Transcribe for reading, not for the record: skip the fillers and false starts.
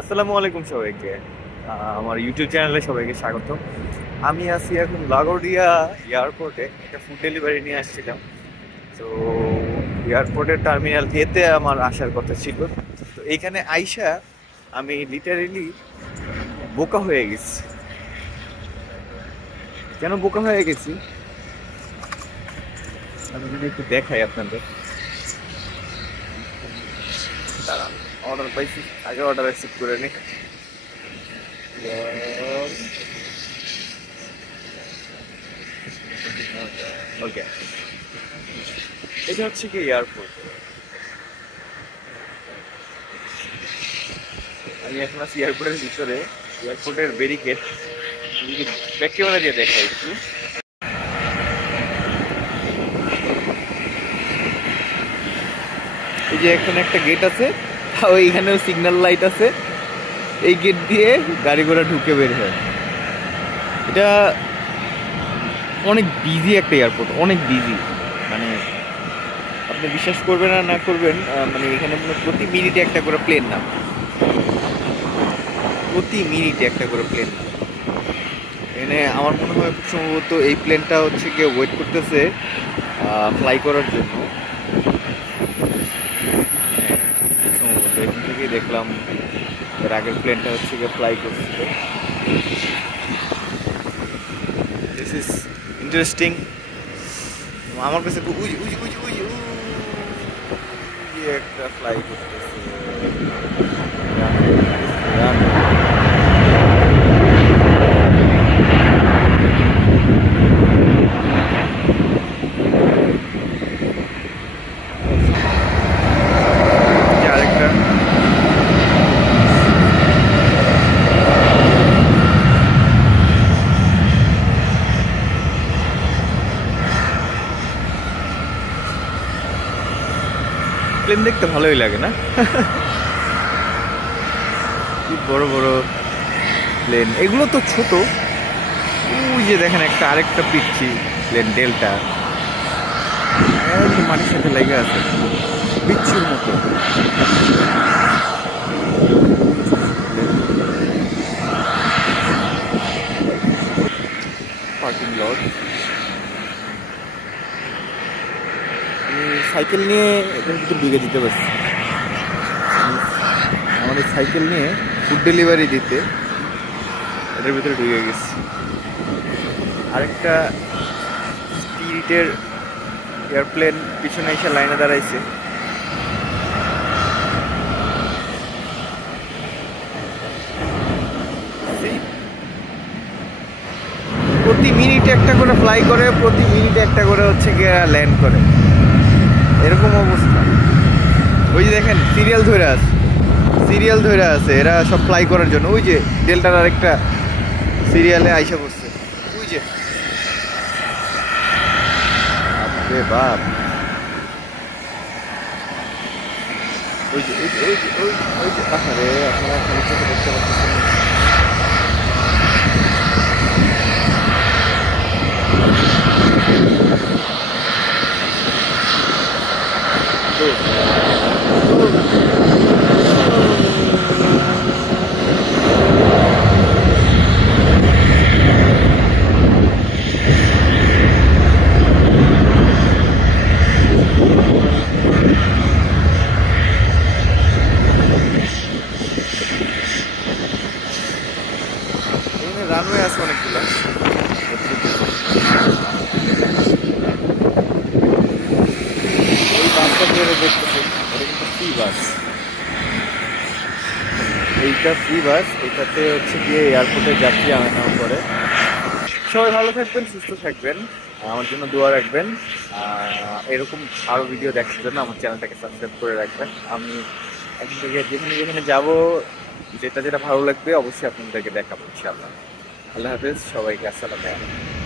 আসসালামু আলাইকুম সবাইকে। আমার ইউটিউব চ্যানেলে সবাইকে স্বাগত। আমি আছি এখন লাগোডিয়া এয়ারপোর্টে, একটা ফুড ডেলিভারি নিয়ে আসছিলাম। তো এয়ারপোর্টের টার্মিনাল এতে আমার আসার কথা ছিল। তো এইখানে আইসা আমি লিটারেলি বোকা হয়ে গেছি। কেন বোকা হয়ে গেছি আমি যদি একটু দেখাই আপনাদের। দাঁড়ান, অর্ডার পাইছি, আগে অর্ডার অ্যাকসেপ্ট করে নিই। ওকে, এটা হচ্ছে কি এয়ারপোর্ট। আমি এখন আছি এয়ারপোর্টের ভিতরে, এয়ারপোর্টের ব্যারিকেড ব্যাক ক্যামেরা দিয়ে দেখাই একটু। এই যে এখানে একটা গেট আছে, ওইখানেও সিগন্যাল লাইট আছে। এই গেট দিয়ে গাড়ি ঘোড়া ঢুকে বের হয়। এটা অনেক বিজি একটা এয়ারপোর্ট, অনেক বিজি। মানে আপনি বিশ্বাস করবেন আর না করবেন, মানে এখানে মনে হয় প্রতি মিনিটে একটা করে প্লেন নাম, প্রতি মিনিটে একটা করে প্লেন নাম। এখানে আমার মনে হয় খুব সম্ভবত এই প্লেনটা হচ্ছে গিয়ে ওয়েট করতেছে ফ্লাই করার জন্য। সম্ভবত এখান থেকেই দেখলাম এর আগের প্লেনটা হচ্ছে গিয়ে ফ্লাই করছিল। This is interesting. আমার কাছে খুব উজি উজি উজি উজি একটা ফ্লাই করতেছে। আরেকটা প্লেন দেখতে ভালোই লাগে না? কি বড় বড় প্লেন, এগুলো তো ছোট। ওই যে দেখেন একটা আরেকটা পিচ্ছি প্লেন, ডেল্টা, একদম মাটির সাথে লেগে আছে, বিচ্ছুর মতো। Parking lot. আমি সাইকেল নিয়ে এটার ভিতরে ঢুকে দিতে পারছি। আমাদের সাইকেল নিয়ে ফুড ডেলিভারি দিতে এটার ভিতরে ঢুকে গেছি। আরেকটা স্পিরিটের এয়ারপ্লেন পিছনে এসে লাইনে দাঁড়াইছে। প্রতি মিনিটে একটা করে ফ্লাই করে, প্রতি মিনিটে একটা করে হচ্ছে গিয়ে ল্যান্ড করে, এরকম অবস্থা। ওই যে দেখেন সিরিয়াল ধরে আছে, সিরিয়াল ধরে আছে, এরা সব ফ্লাই করার জন্য। ওই যে ডেল্টার আরেকটা সিরিয়ালে আইসা পড়ছে, ওই যে বাপরে বাপ। ওই যে ওই যে ওই যে ওই যে ওই যে আরে আপনারা খালি চোখে দেখতে পাচ্ছেন। রানওয়ে আছে অনেকগুলো। এই বাসটা ধরে দেখতেছি, এটা কিন্তু ফ্রি বাস। এইটা ফ্রি বাস, এটাতে হচ্ছে গিয়ে এয়ারপোর্টে যাত্রী আনা নেওয়া করে। সবাই ভালো থাকবেন, সুস্থ থাকবেন, আমার জন্য দোয়া রাখবেন। এরকম আরও ভিডিও দেখার জন্য আমার চ্যানেলটাকে সাবস্ক্রাইব করে রাখবেন। আমি এখন থেকে যেখানে যেখানে যাবো, যেটা যেটা ভালো লাগবে অবশ্যই আপনাদেরকে দেখাবো ইনশাআল্লাহ। আল্লাহ হাফেজ সবাইকে, আসসালামু আলাইকুম।